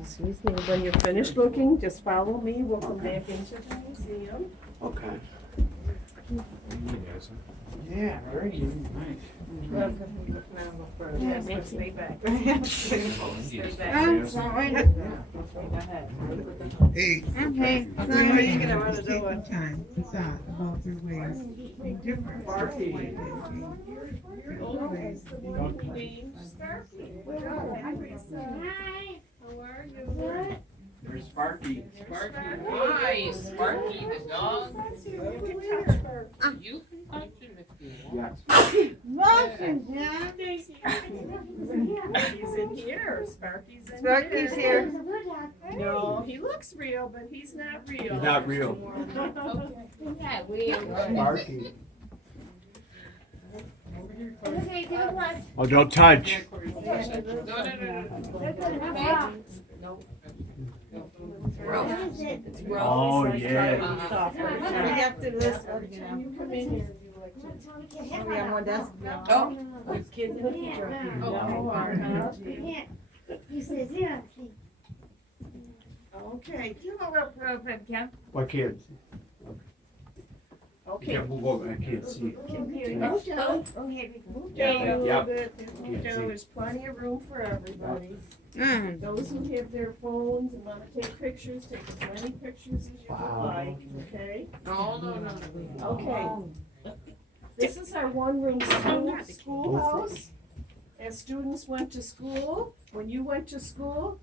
Excuse me, when you're finished looking, just follow me, we'll come back into the museum. Okay. Yeah, very nice. Yes, stay back. Stay back. I'm sorry. Hey. Okay. Sorry. You can run the door. Time decide about their ways. Different ways. Hi, how are you? There's Sparky. Hi, Sparky the dog. You can touch her. You can touch him if you want. Yes. Motion, Dad. He's in here, Sparky's in Sparky's here. No, he looks real, but he's not real. He's not real. Yeah, we Sparky. Okay, do what? Oh, don't touch. Oh, yeah. We have to listen. You come in here if you like to. We have one desk. Oh. There's kids in the future. Oh. No, are not. You say zero. Okay, Come over, Ken. What kids? okay. Can't move over, I can't see. Move down. Move down a little Yep. bit. Move down. There's plenty of room for everybody. Mm. Those who have their phones and want to take pictures, take as many pictures as you would Wow. like, okay? No. Okay. This is our one-room schoolhouse. As students went to school, when you went to school,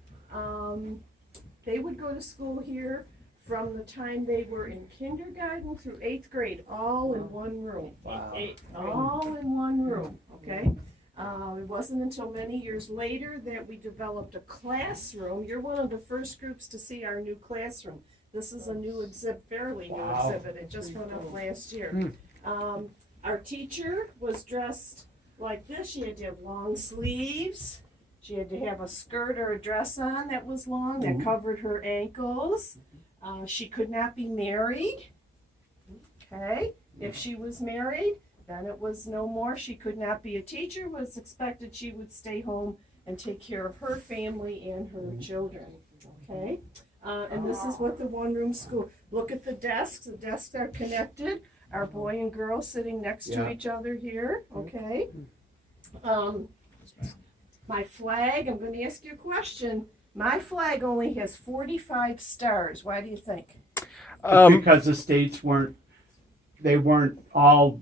they would go to school here from the time they were in kindergarten through 8th grade, all in one room. Wow. All in one room, okay? It wasn't until many years later that we developed a classroom. You're one of the first groups to see our new classroom. This is a new exhibit, fairly new Wow. exhibit. It just went up last year. Our teacher was dressed like this. She had to have long sleeves. She had to have a skirt or a dress on that was long, that covered her ankles. She could not be married. Okay, if she was married, then it was no more. She could not be a teacher. It was expected she would stay home and take care of her family and her children. Okay, and this is what the one-room school. Look at the desks. The desks are connected. Our boy and girl sitting next to Yeah. each other here. Okay. My flag. I'm going to ask you a question. My flag only has 45 stars. Why do you think? Because the states they weren't all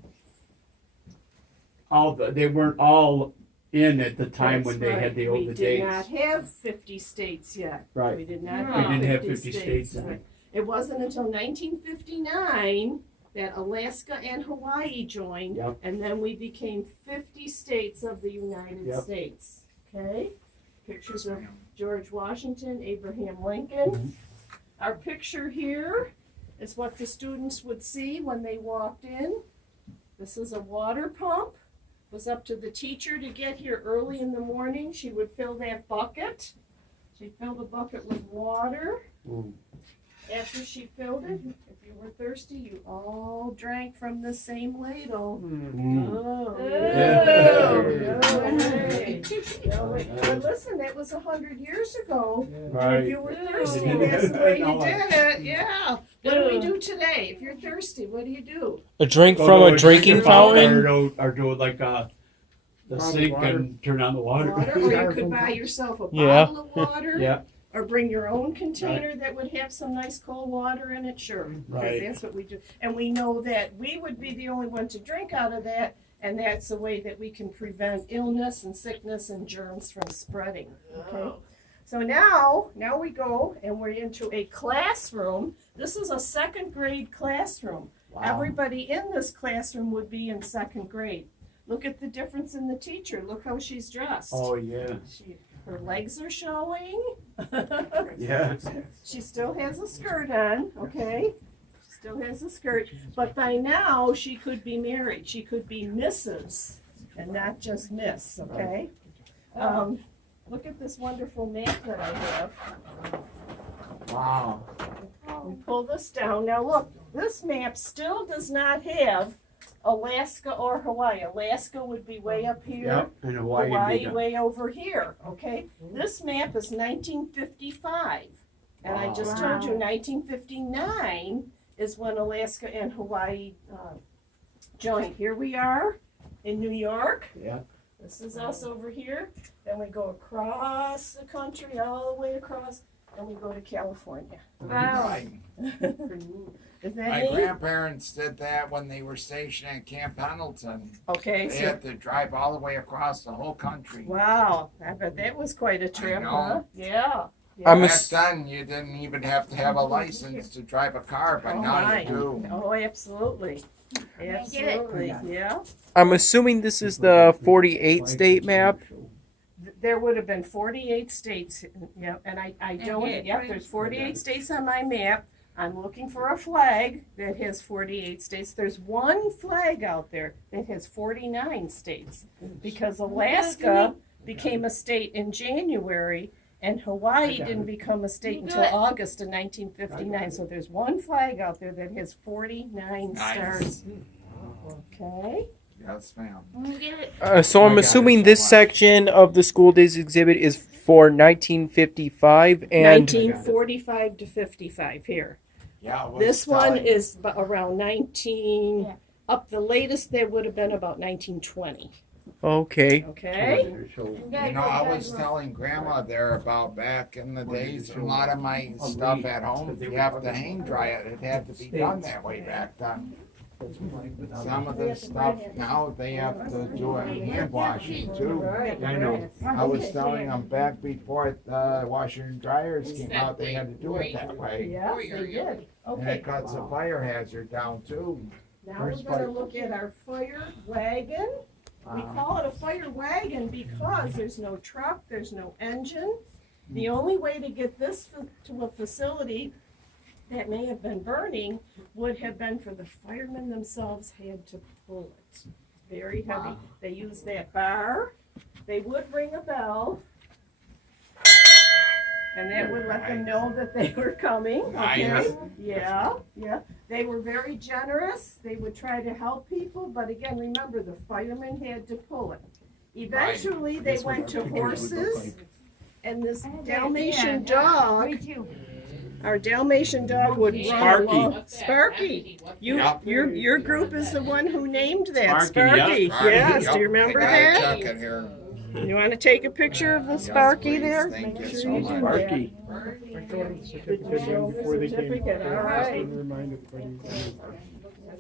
in at the time That's when they right. had the We older did dates. not have 50 states yet. Right. We did not No. have We didn't have 50 states. then. Right. It wasn't until 1959 that Alaska and Hawaii joined, Yep. and then we became 50 states of the United Yep. States. Okay? Pictures of George Washington, Abraham Lincoln. Mhm. Our picture here is what the students would see when they walked in. This is a water pump. It was up to the teacher to get here early in the morning. She would fill that bucket. She'd fill the bucket with water. Ooh. After she filled it, if you were thirsty, you all drank from the same ladle. Mm. Oh, Yeah. no way. But listen, that was 100 years ago. If Right. you were thirsty, that's the way you did it. Yeah. What do we do today? If you're thirsty, what do you do? A drink Go from to a drinking fountain? Or do like the sink and turn on the water. Water, or you could buy yourself a Yeah. bottle of water. Yeah. Or bring your own container that would have some nice cold water in it, sure. Right. That's what we do. And we know that we would be the only one to drink out of that, and that's the way that we can prevent illness and sickness and germs from spreading, okay? So now we go and we're into a classroom. This is a second grade classroom. Wow. Everybody in this classroom would be in second grade. Look at the difference in the teacher. Look how she's dressed. Oh yeah. Her legs are showing. Yeah. She still has a skirt on, okay? She still has a skirt. But by now, she could be married. She could be Mrs. and not just Miss, okay? Look at this wonderful map that I have. Wow. We pull this down. Now look, this map still does not have Alaska or Hawaii. Alaska would be way up here. Yep, and Hawaii. Hawaii way over here, okay? This map is 1955. And I just told you 1959 is when Alaska and Hawaii joined. Here we are in New York. Yeah. This is us over here. Then we go across the country, all the way across, and we go to California. Wow. Right. Is that My neat? grandparents did that when they were stationed at Camp Pendleton. Okay, They so had to drive all the way across the whole country. wow, I bet that was quite a trip, know. huh? Yeah. I'm Back ass- then, you didn't even have to have a license to drive a car, but Oh, now my. you do. Oh, absolutely. Absolutely, yeah. I'm assuming this is the 48 state map. There would have been 48 states, yeah, and I don't, yep, there's 48 states on my map. I'm looking for a flag that has 48 states. There's one flag out there that has 49 states because Alaska became a state in January and Hawaii didn't become a state until August of 1959. So there's one flag out there that has 49 Nice. stars. Okay. Yes, ma'am. Get it. So I'm assuming this section of the school days exhibit is for 1955 and 1945 to 55 here. Yeah, it was This one telling- is around 19, Yeah. up the latest there would have been about 1920, okay. okay? You know, I was telling Grandma there about back in the days, a lot of my stuff at home, you have to hang dry it. It had to be done that way back then. Some of this stuff now, they have to do it hand washing too. I know. I was telling them back before the washer and dryers came out, they had to do it that way. Yeah, they did. And Okay, it cuts the fire hazard down too. now we're gonna look at our fire wagon. We call it a fire wagon because there's no truck, there's no engine. The only way to get this to a facility that may have been burning would have been for the firemen themselves had to pull it. Very heavy. Wow. They use that bar. They would ring a bell. And that would let them know that they were coming, okay? Nice. Yeah, yeah. They were very generous. They would try to help people, but again, remember, the firemen had to pull it. Eventually, they went to horses, and this Dalmatian dog, Me too. our Dalmatian dog would run Sparky. along. Sparky. Yep. Your group is the one who named that, Sparky, Sparky. yeah. Yes, do you remember I that? got a check in here. You want to take a picture of the Sparky please. there? Thank Make you sure so do much. that. Sparky. Show the certificate, all right.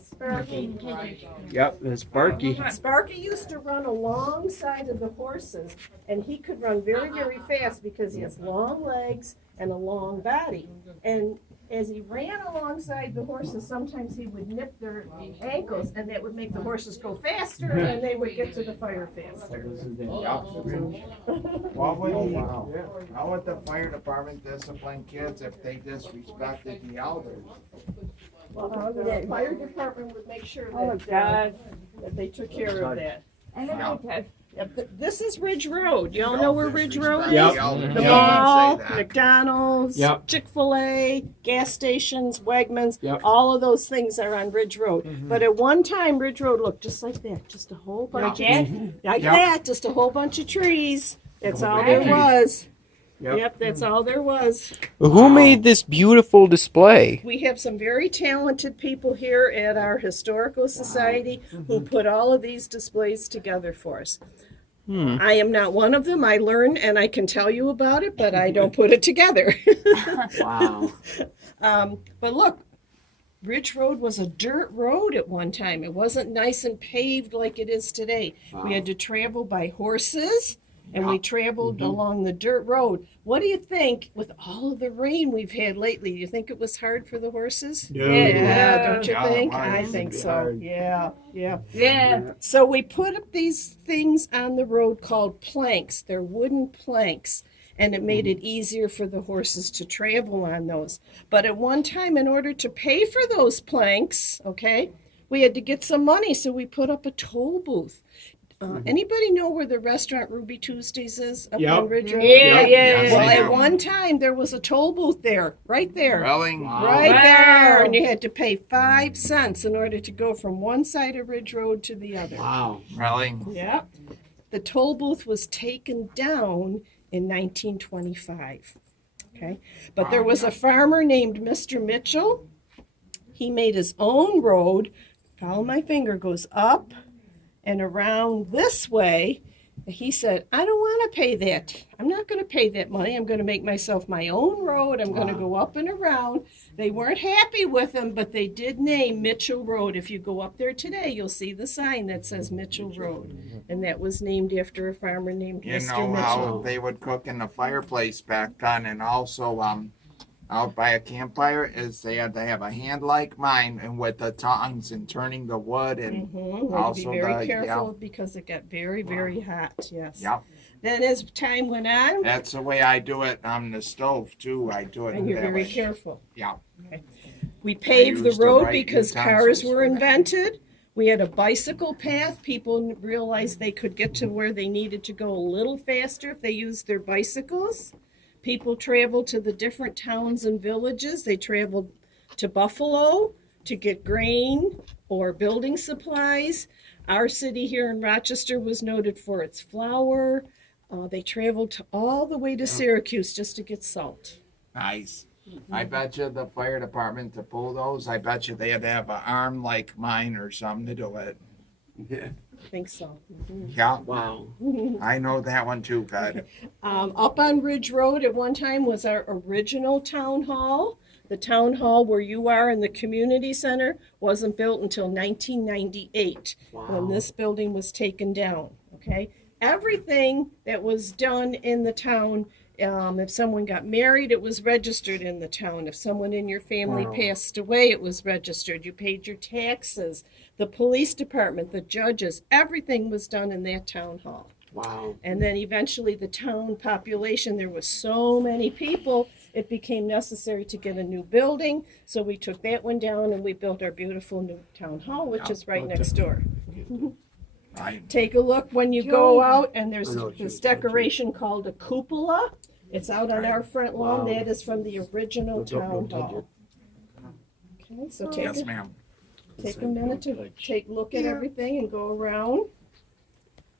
Sparky. Yep, that's Sparky. Sparky used to run alongside of the horses, and he could run very, very fast because he has long legs and a long body. And as he ran alongside the horses, sometimes he would nip their ankles, and that would make the horses go faster, and they would get to the fire faster. What would how would the fire department discipline kids if they disrespected the elders? Well, the fire department would make sure Oh, that, God. that they took care of that. And then Yeah. okay. Yep, this is Ridge Road. Y'all know where Ridge Road is? Yep. The Yeah. mall, Say that. McDonald's, Yep. Chick-fil-A, gas stations, Wegmans, Yep. all of those things are on Ridge Road. But at one time, Ridge Road looked just like that, just a whole bunch Yeah. of, like Yep. that, just a whole bunch of trees. That's all bunch there of trees. was. Yep. Yep, that's all there was. Who made this beautiful display? We have some very talented people here at our Historical Society who put all of these displays together for us. I am not one of them. I learn and I can tell you about it, but I don't put it together. Wow. But look, Ridge Road was a dirt road at one time. It wasn't nice and paved like it is today. We had to travel by horses and we traveled along the dirt road. What do you think with all of the rain we've had lately? Do you think it was hard for the horses? No. Yeah, don't you Yeah, think? it I was. think It'd be so. hard. Yeah, yeah. Yeah. So we put up these things on the road called planks. They're wooden planks, and it made it easier for the horses to travel on those. But at one time, in order to pay for those planks, okay, we had to get some money, so we put up a toll booth. Anybody know where the restaurant Ruby Tuesdays is up Yep. on Ridge Road? Yeah, Yep. yeah. Yes, Well, I at do. one time there was a toll booth there, right there. Really? Right Wow. there, and you had to pay 5 cents in order to go from one side of Ridge Road to the other. Wow. Really? Yep. The toll booth was taken down in 1925. Okay, but there was a farmer named Mr. Mitchell. He made his own road. Follow my finger, goes up and around this way. He said, I don't want to pay that. I'm not going to pay that money. I'm going to make myself my own road. I'm going to go up and around. They weren't happy with him, but they did name Mitchell Road. If you go up there today, you'll see the sign that says Mitchell Road. And that was named after a farmer named You Mr. know Mitchell. how they would cook in the fireplace back then, and also out by a campfire is they had to have a hand like mine and with the tongs and turning the wood and Mm-hmm. Be also very the- careful because it got very, very hot. Yes. yep. Then as time went on, That's the way I do it on the stove too. I do it and you're that very way. careful. Yeah. We paved the used the road right because utensils cars for were that. invented. We had a bicycle path. People realized they could get to where they needed to go a little faster if they used their bicycles. People traveled to the different towns and villages. They traveled to Buffalo to get grain or building supplies. Our city here in Rochester was noted for its flour. They traveled all the way to Syracuse just to get salt. Nice. I bet you the fire department to pull those, I bet you they had to have an arm like mine or something to do it. Yeah. I think so. Mhm. Yeah, Wow. I know that one too, good. Up on Ridge Road at one time was our original town hall. The town hall where you are in the community center wasn't built until 1998 when this building was taken down. Okay, everything that was done in the town. If someone got married, it was registered in the town. If someone in your family passed away, it was registered. You paid your taxes. The police department, the judges, everything was done in that town hall. Wow. And then eventually the town population, there was so many people, it became necessary to get a new building. So we took that one down and we built our beautiful new town hall, which is right next door. Right. Take a look when you go out and there's I know what this you're- decoration called a cupola. It's out on our front lawn. Wow. That is from the original town Don't touch hall. Okay, so take Yes, a ma'am. Take a minute to take a look at everything and go around.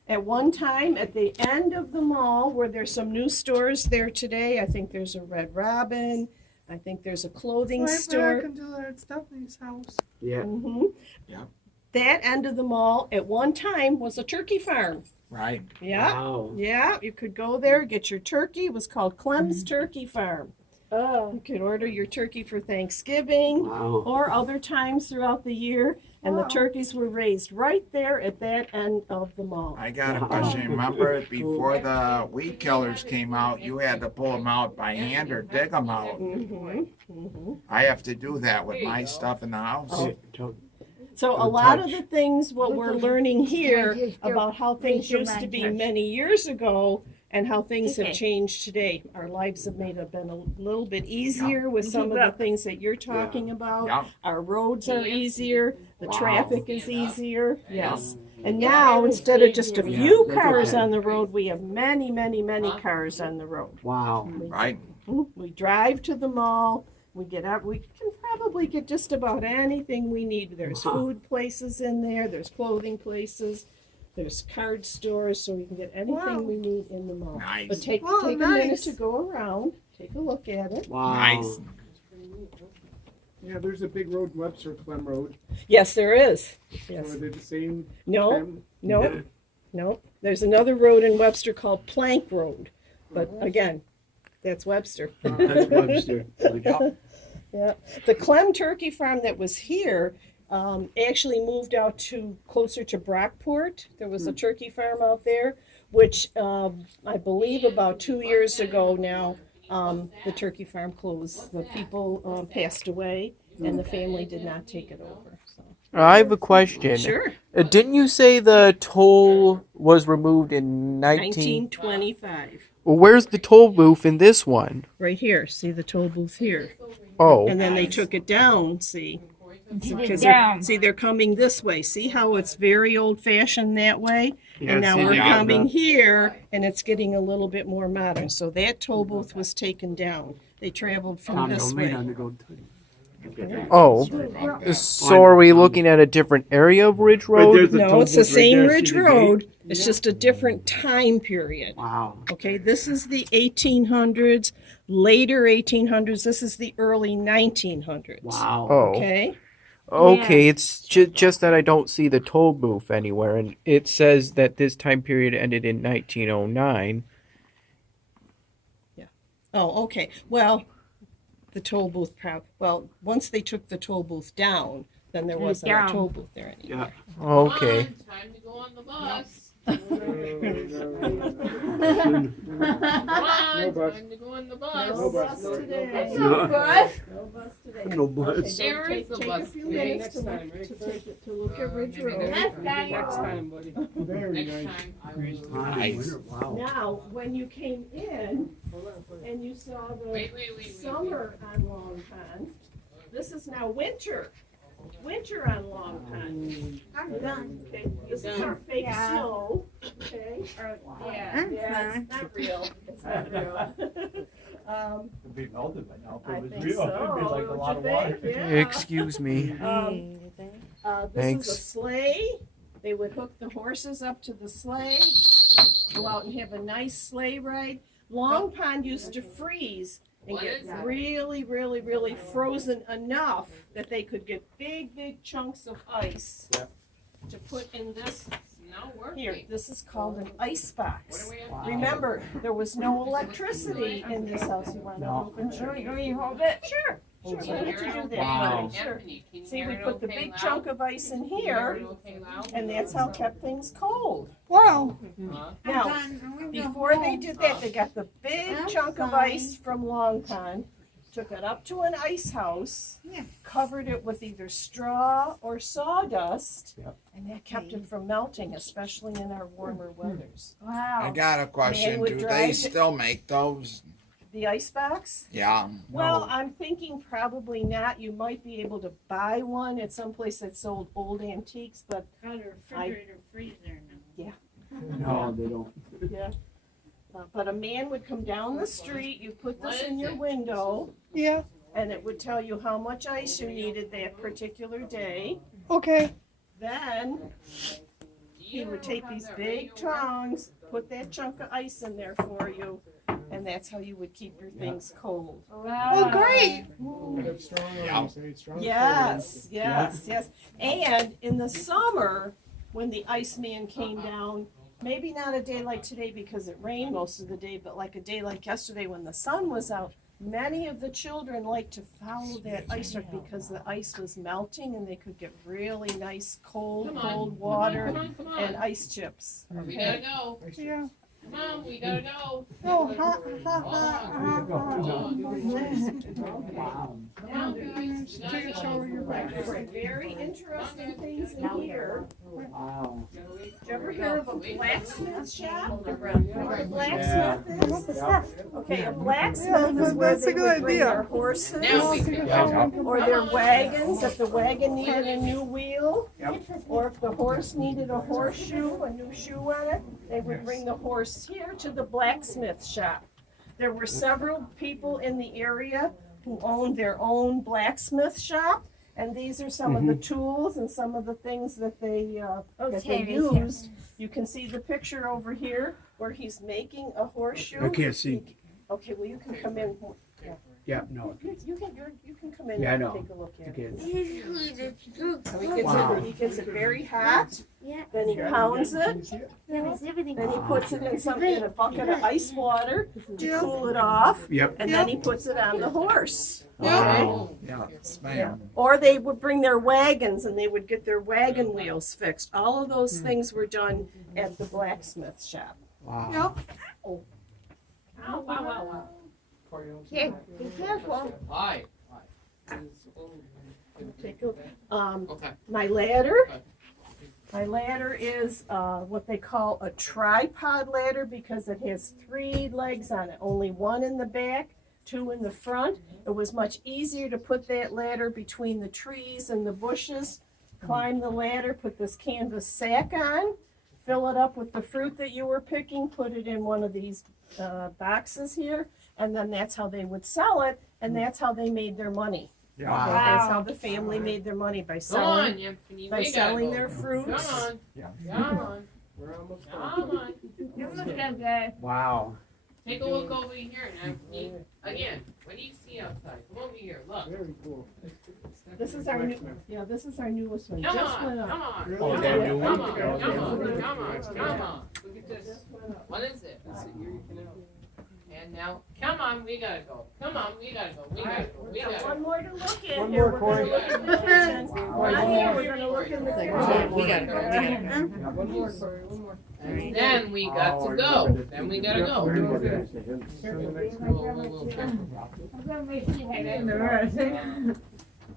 At one time, at the end of the mall, where there's some new stores there today, I think there's a Red Robin, I think there's a clothing Right store. back into that Stephanie's house. Yeah. Mhm. Yeah. That end of the mall, at one time, was a turkey farm. Right. Yeah, Wow. yeah, you could go there, get your turkey. It was called Clem's Turkey Farm. You could order your turkey for Thanksgiving Wow. or other times throughout the year, and the turkeys were raised right there at that end of the mall. I got a question. Remember before the weed killers came out, you had to pull them out by hand or dig them out. I have to do that with my stuff in the house. So a Don't lot of touch. the things, what we're learning here Just about how things your used to be mind. many years ago and how things have Okay. changed today. Our lives have been a little bit easier with some of the things that you're talking about. Yeah. Our roads are easier, the Wow. traffic is easier, yes. And now, instead of just a few that's cars okay. on the road, we have many, many, many cars on the road. Wow. Right. We drive to the mall. We get out. We can probably get just about anything we need. There's food places in there. There's clothing places. There's card stores, so we can get anything Wow. we need in the mall. Nice. But take Oh, a minute nice. to go around. Take a look at it. Wow. Nice. Yeah, there's a big road, Webster Clem Road. Yes, there is. So Yes. are they the same? No, family? no, no. There's another road in Webster called Plank Road, but again, that's Webster. That's Webster. Yeah, the Clem Turkey Farm that was here actually moved out to closer to Brockport. There was a turkey farm out there, which I believe about 2 years ago now, the turkey farm closed. The people passed away, and the family did not take it over. So. I have a question. Sure, Didn't you say the toll was removed in 1925. Well, where's the toll booth in this one? Right here. See the toll booth here. Oh. And then they took it down, see. Because Down. see, they're coming this way. See how it's very old fashioned that way? And now see, we're yeah, coming here and it's getting a little bit more modern. So that toll booth was taken down. They traveled from this way. Oh, so are we looking at a different area of Ridge Road? No, it's the same Ridge Road. It's just a different time period. Wow. Okay, this is the 1800s, later 1800s. This is the early 1900s. Wow. Oh, Okay. okay. It's just that I don't see the toll booth anywhere, and it says that this time period ended in 1909. Oh, okay. Well, the toll booth, well, once they took the toll booth down, then there wasn't a down. toll booth there anymore. Yeah. Okay. Time to go on the bus. No Come on, bus. time to go on the No bus. bus today. No bus. No bus today. No bus. There is the Take a bus few today. minutes to take it to look at Ridge Maybe Road. next time. Next time, buddy. Very Next nice. time I will. Nice. Wow. Now, when you came in and you saw the Wait. summer on Long Pond, this is now winter. Winter on Long Pond. I'm done. Okay, this is our fake Yeah. snow. Okay. Yeah. I'm Yeah, fine. it's not real. It's not real. It'd be melted by now. I think so. like a Don't lot you of water. think? Yeah. Excuse me. This Thanks. is a sleigh. They would hook the horses up to the sleigh, go out and have a nice sleigh ride. Long Pond used to freeze and What get is it? really frozen enough that they could get big chunks of ice to put in this. It's not working. Here, this is called an ice What box. do we have? Remember, there was no electricity in this house. You want to open? Sure. You hold it? Sure. Sure. Why don't you do that? Wow. Sure. Anthony, can you See, hear we it put the okay big loud? chunk of ice in Can you hear here, it okay loud? and that's how kept things cold. Wow. Huh? Now, done. before they did that, they got the big I'm chunk of fine. ice from Long Pond, took it up to an ice house, Yeah. covered it with either straw or sawdust, Yep. and that kept it from melting, especially in our warmer weathers. I got a question. would Do drive they it- still make those? The ice box? Yeah. Well, I'm thinking probably not. You might be able to buy one at some place that sold old antiques, but Refrigerator, freezer now. No, they don't. yeah. But a man would come down the street, you put this What in is your it? window, Yeah, and it would tell you how much ice you needed that particular day. okay. Then he would take these big tongs, put that chunk of ice in there for you, and that's how you would keep your things cold. Oh, great. It's strong, Yeah. you say it's strong. Yes, yes. And in the summer, when the Iceman came down, maybe not a day like today because it rained most of the day, but like a day like yesterday when the sun was out, many of the children liked to follow that ice rink because the ice was melting and they could get really nice cold water Come on. and ice chips. We Okay. gotta go. Yeah. Come on, we gotta go. Oh, Wow. Come on, guys. We Take a gotta shower, go. you're back. There's some very interesting things in here. Wow. Did you ever hear of a blacksmith shop? What a Yeah. blacksmith is? Yep. Okay, a blacksmith is where That's a they good would bring idea. their horses Now we can go. or their wagons if the wagon needed a new wheel. Yep. Or if the horse needed a horseshoe, a new shoe on it, they would bring the horse here to the blacksmith shop. There were several people in the area who owned their own blacksmith shop. And these are some of the tools and some of the things that they used. You can see the picture over here where he's making a horseshoe. I can't see. Okay, well, you can come in. Yeah, no. You can come in Yeah, I and know. take a look at it. Okay. So he gets Wow. it. He gets it very hot. Yeah. Then he pounds it. Can you see it? There's everything. Then he puts it in a bucket of ice water to cool it off. Yep. And then he puts it on the horse. Wow. Yeah. Spam. Or they would bring their wagons and they would get their wagon wheels fixed. All of those things were done at the blacksmith shop. Wow. Wow. Okay, be careful. Hi. Take a, Okay. my ladder. My ladder is what they call a tripod ladder because it has 3 legs on it. Only one in the back, two in the front. It was much easier to put that ladder between the trees and the bushes, climb the ladder, put this canvas sack on, fill it up with the fruit that you were picking, put it in one of these boxes here, and then that's how they would sell it, and that's how they made their money. Yeah. That's how the family made their money, by Come selling, on, Anthony, by we gotta selling go. their fruits. Come on. Yeah. Come on. We're almost Come done. on. You look at that. Wow. Take a look over here, Anthony. Again, what do you see outside? Come over here, look. Very cool. This is our new, yeah, this is our newest one, Come just on, went up. come on. Really? Oh, that new Come one? on, come on, come on, come on. Look at this. What is it? And now, come on, we gotta go. Come on, we gotta go. We gotta go. We Got gotta one go. more to look at One here, more, we're gonna Corey. look in the kitchen. Right here, we're gonna look in the kitchen. We gotta go. One more, Corey, one more. And then we got to go. Then we gotta go.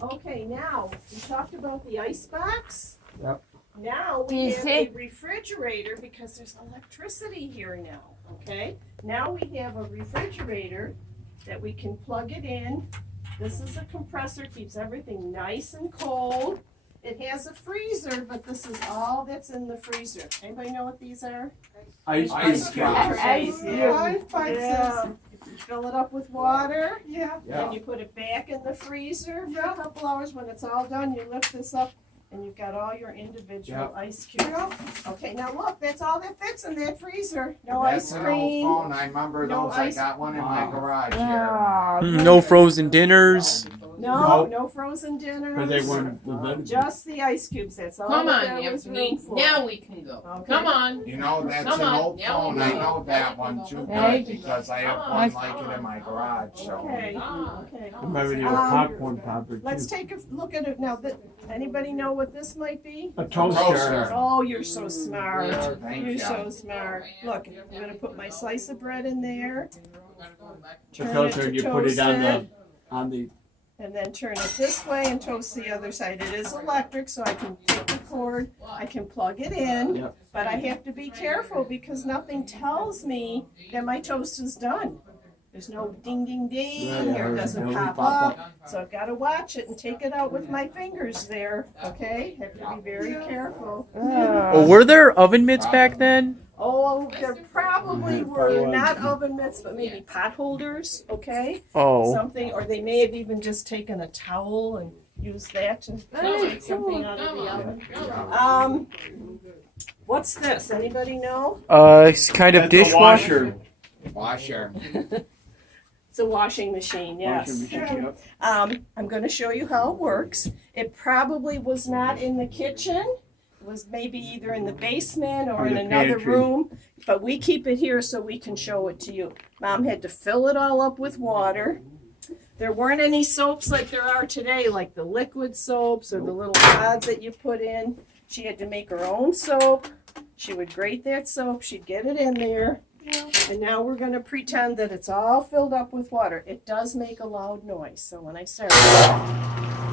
Okay, now, we talked about the ice box. Yep. Now Do we you have see? a refrigerator because there's electricity here now, okay? Now we have a refrigerator that we can plug it in. This is a compressor, keeps everything nice and cold. It has a freezer, but this is all that's in the freezer. Anybody know what these are? Ice Ice cream. box. Trays, Yeah, yeah. ice boxes. Yeah. You fill it up with water. Yeah. Then you put it back in the freezer for a couple hours. When it's all done, you lift this up and you've got all your individual ice cubes. Okay, now look, that's all that fits in that freezer. No ice That's an old cream. phone. I remember No those. I ice- got one in my garage here. No frozen dinners. No, No. no frozen Cause they dinners. weren't presented. Just the ice cubes. That's all Come on, that there was Anthony. room for. Now we can go. Okay. Come on. You know, that's Come an on, old now phone. we I go. know that one too Hey. good because I have Come one on. like it in my garage. So. Okay, Ah. okay. Remember the old Um, popcorn popper Let's too. take a look at it now. Anybody know what this might be? A toaster. Toaster. Oh, you're so smart. Yeah. Thank You're you. so smart. Look, I'm gonna put my slice of bread in there, The turn it toaster, to you put it on toast on the, and then turn it this way and toast the other side. It is electric, so I can take the cord, I can plug it in, Yep. but I have to be careful because nothing tells me that my toast is done. There's no ding, ding, ding, or it doesn't pop up. So I've gotta watch it and take it out with my fingers there, okay? Have to be very careful. Oh, were there oven mitts back then? Oh, there probably were not oven mitts, but maybe pot holders, okay? Oh. Something, or they may have even just taken a towel and used that to take something out of the oven. What's this? Anybody know? It's kind of that's a dishwasher. Washer. It's a washing machine, yes. washing machine, yep. I'm gonna show you how it works. It probably was not in the kitchen. It was maybe either in the basement or Or in the another pantry. room, but we keep it here so we can show it to you. Mom had to fill it all up with water. There weren't any soaps like there are today, like the liquid soaps or the little pods that you put in. She had to make her own soap. She would grate that soap, she'd get it in there. And now we're gonna pretend that it's all filled up with water. It does make a loud noise, so when I start.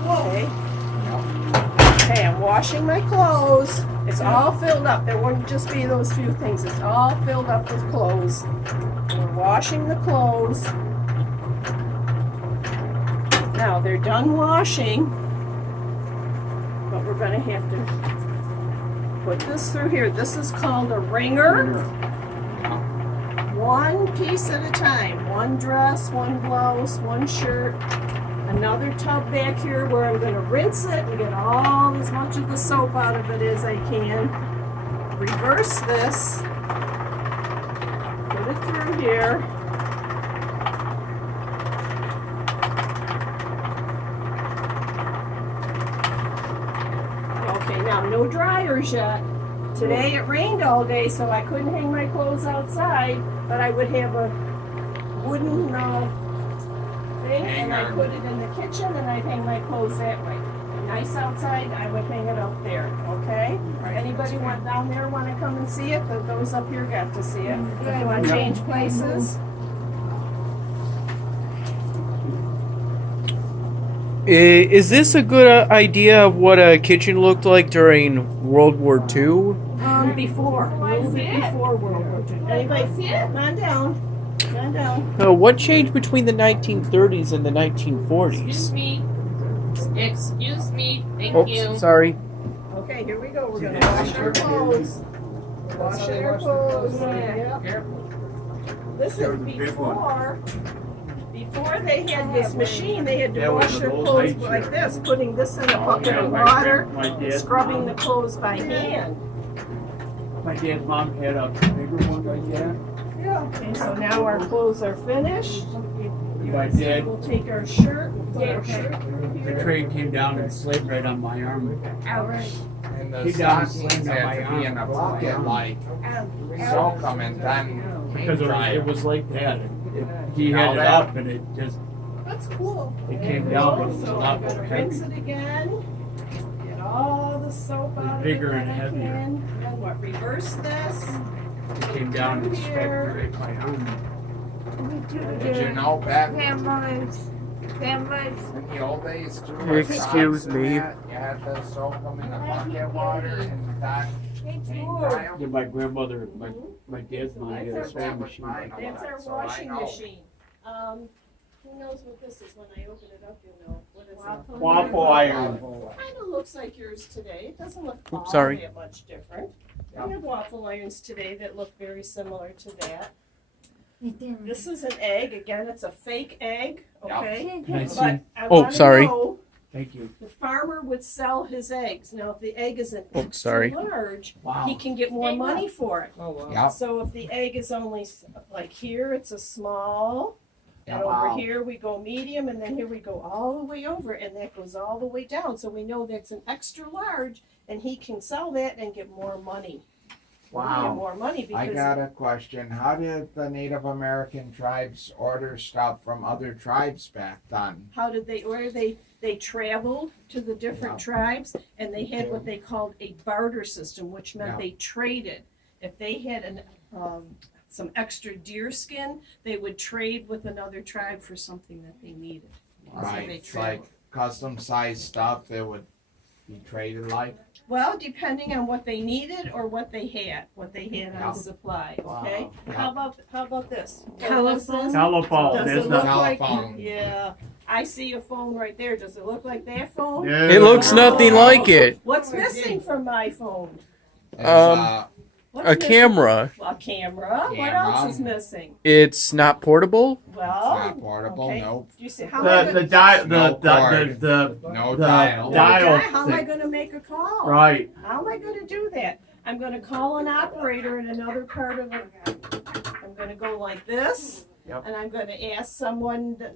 Okay. Okay, I'm washing my clothes. It's all filled up. There wouldn't just be those few things. It's all filled up with clothes. We're washing the clothes. Now they're done washing, but we're gonna have to put this through here. This is called a wringer. One piece at a time. One dress, one blouse, one shirt. Another tub back here where I'm gonna rinse it and get all as much of the soap out of it as I can. Reverse this. Put it through here. Okay, now no dryers yet. Today it rained all day, so I couldn't hang my clothes outside, but I would have a wooden thing, and I put it in the kitchen, and I'd hang my clothes that way. Nice outside, I would hang it up there, okay? Anybody want down there want to come and see it? Those up here got to see it. If you want to change places. Is this a good idea of what a kitchen looked like during World War II? Before, a little bit before World War II. Anybody see it? Come on down. on down. What changed between the 1930s and the 1940s? Excuse me. Excuse me. Thank Oops, you. sorry. Okay, here we go. We're gonna wash our clothes. Washing our clothes. Yep. Careful. Listen, before they had this machine, they had to wash their clothes like this, putting this in a bucket of water, scrubbing the clothes by hand. My dad's mom had a bigger one like that. Okay, so now our clothes are finished. My dad, We'll take our shirt. We'll put our shirt the here. train came down and slid right on my arm. And the He done stockings slammed on my had to be in a arm. bucket, like, soak them and then Because hang dry it 'em. was like that. He Now had it that- up and it just, That's cool. it came down and it was a So lot I'm more gonna heavy. rinse it again. Get all the soap out of it Bigger that and I heavier. can. Then what? Reverse this. It came down and smacked right my arm. Did you know back Cameras. Cameras. in the old days too? like Excuse socks and me. that, you had to soak them in a bucket of water and then hang dry 'em. Yeah, my grandmother, my dad's mom had a sewing machine like That's that. our So I washing know. machine. Who knows what this is? When I open it up, you'll know. What is it? Waffle iron. Kind of looks like yours today. It doesn't look all sorry. that much different. Yeah. We have waffle irons today that look very similar to that. This is an egg. Again, it's a fake egg. Okay. Can I see? But I Oh, wanna sorry. know, Thank you. the farmer would sell his eggs. Now, if the egg isn't Oh, extra sorry. large, Wow. he can get more money for it. Oh, wow. Yep. So if the egg is only like here, it's a small, and over Wow. here we go medium, and then here we go all the way over, and that goes all the way down. So we know that's an extra large, and he can sell that and get more money. Get Wow. more money I because got a question. How did the Native American tribes order stuff from other tribes back then? how did they? Where they traveled to the different tribes, and they had what they called a barter system, which meant Yeah. they traded. If they had some extra deer skin, they would trade with another tribe for something that they needed. So Right, they it's like traveled. custom sized stuff that would be traded like. Well, depending on what they needed or what they had Yeah. on supply. Okay. Wow. How about this? Telephone. Telephone. Does There's it the look like? Telephone. Yeah. I see a phone right there. Does it look like that phone? It looks nothing like it. What's missing from my phone? Is, What's A missing? camera. A camera. What Camera. else is missing? It's not portable. it's Well, not portable, okay. nope. You see how am I The gonna, dial, No the cord. No the dial. dial how am I thing. going to make a call? Right. How am I going to do that? I'm going to call an operator in another part of it. I'm going to go like this, Yep. and I'm going to ask someone to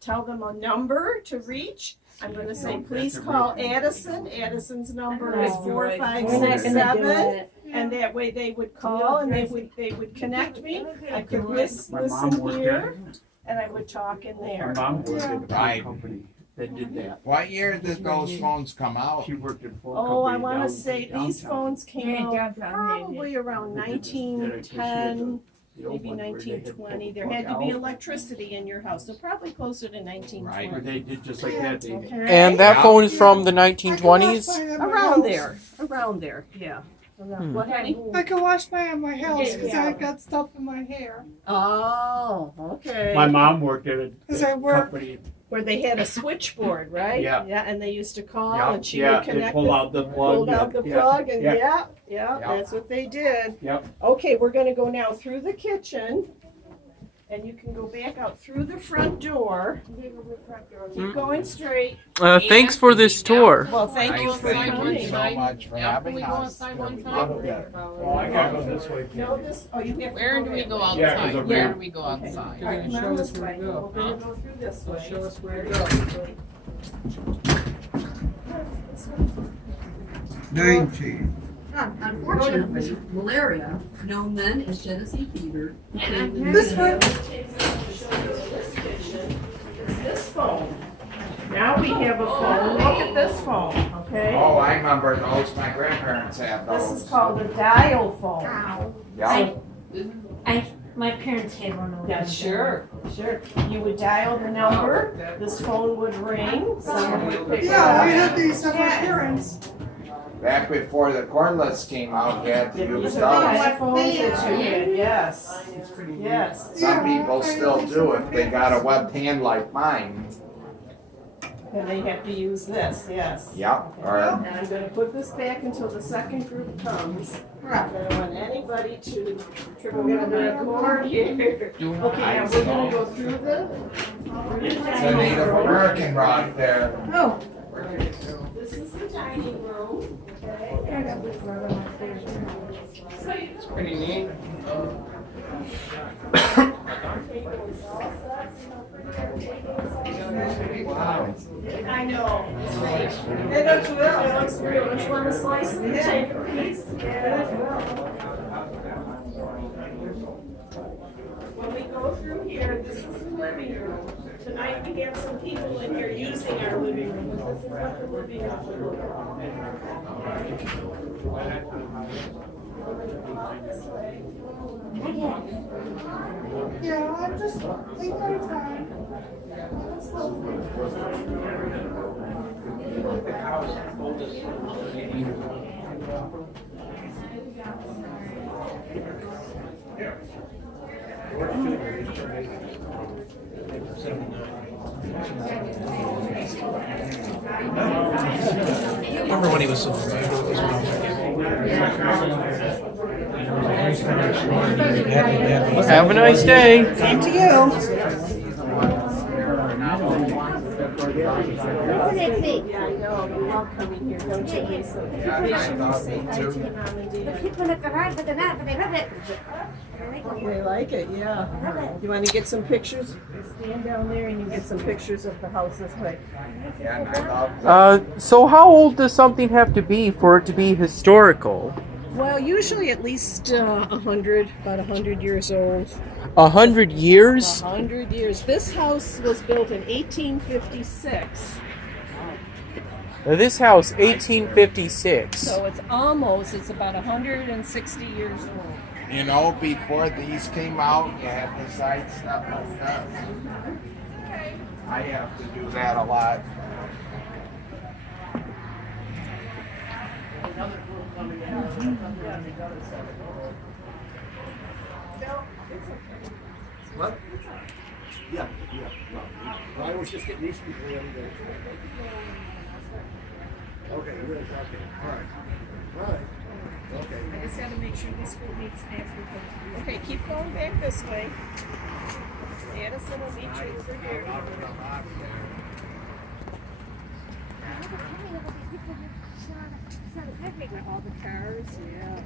tell them a number to reach. I'm going to say, please call Addison. Addison's number is 4567, and that way they would call and they would connect me. I could My mom listen worked here, at, and I would talk in my there. mom worked at a phone Right. company that did that. What year did those phones come out? She worked at a phone Oh, I company want down- to say these downtown. phones came out probably around They did this- they had 1910, the old maybe one where they had 1920. the There had to be out, electricity in your house, so probably closer to Where 1920. they did just like that. They Okay. And that Yeah. phone is from the 1920s. Around there, yeah. Hmm. What, honey? I can wash my at my house because Yeah. I got stuff in my hair. Oh, okay. My mom worked at a Because I work. company. Where they had a switchboard, right? Yeah. Yeah, and they used to call Yeah, and she yeah, would they connect pull it. out the plug. Pulled out the yeah, plug and yeah. yeah, Yeah. that's what they did. Yep. Okay, we're gonna go now through the kitchen. And you can go back out through the front door. Keep going straight. Thanks for this tour. Well, thank you Nice, for thank you coming. so much for Yeah, can having we go us. outside one I'll time? do that. Oh, I gotta go this way. No, this, oh, you have to Where go do we that go way. outside? Yeah, 'cause of Where rain. do we go Okay. outside? All right, come Show on us this where way. to go. We're gonna go through this way. Show us where to go. 19. Unfortunately, malaria, known then as Genesee fever, became This one. This kitchen is this phone. Now we have a phone. Look at this phone, okay? Oh, I remember those. My grandparents had those. This is called a dial phone. Yeah. My parents had one of Yeah, those. sure. You would dial the number, this phone would ring, someone would pick it Yeah, I up. had these at my parents. Back before the cordless came out, you had to use These those. are the iPhones that you had, yes. Yes. Some people still do if they got a webbed hand like mine. And they have to use this, yes. Yep, or And I'm gonna put this back until the second group comes. I don't want anybody to trip over the cord here. Okay, now we're gonna go through the. it's a Native American rock there. Oh. This is the dining room, okay? It's pretty neat. Wow. I know, it's fake. It looks real, it looks real. Don't you want to slice it and take a piece? When we go through here, this is the living room. Tonight we have some people in here using our living room, but this is what the living room will look Yeah, I'm just thinking of time. Remember when he was so Have a nice day. Same to you. Yeah, I know, you love coming here, don't you, Lisa? They should say hi to your mom and dad. People look around, but they're not, but they love it. They like it, yeah. You wanna get some pictures? Stand down there and you get some pictures of the house this way. Yeah, and I love So how old does something have to be for it to be historical? Well, usually at least 100, about 100 years old. 100 years? 100 years. This house was built in 1856. Now, this house, 1856. So it's about 160 years old. You know, before these came out, you had the side stuff like that. I have to do that a lot. What? Yeah. Well, I was just getting these people the other day. Okay, good, okay, all right. Okay. I just had to make sure this school meets everything. Okay, keep going back this way. Addison will meet you over here. All the cars, yeah.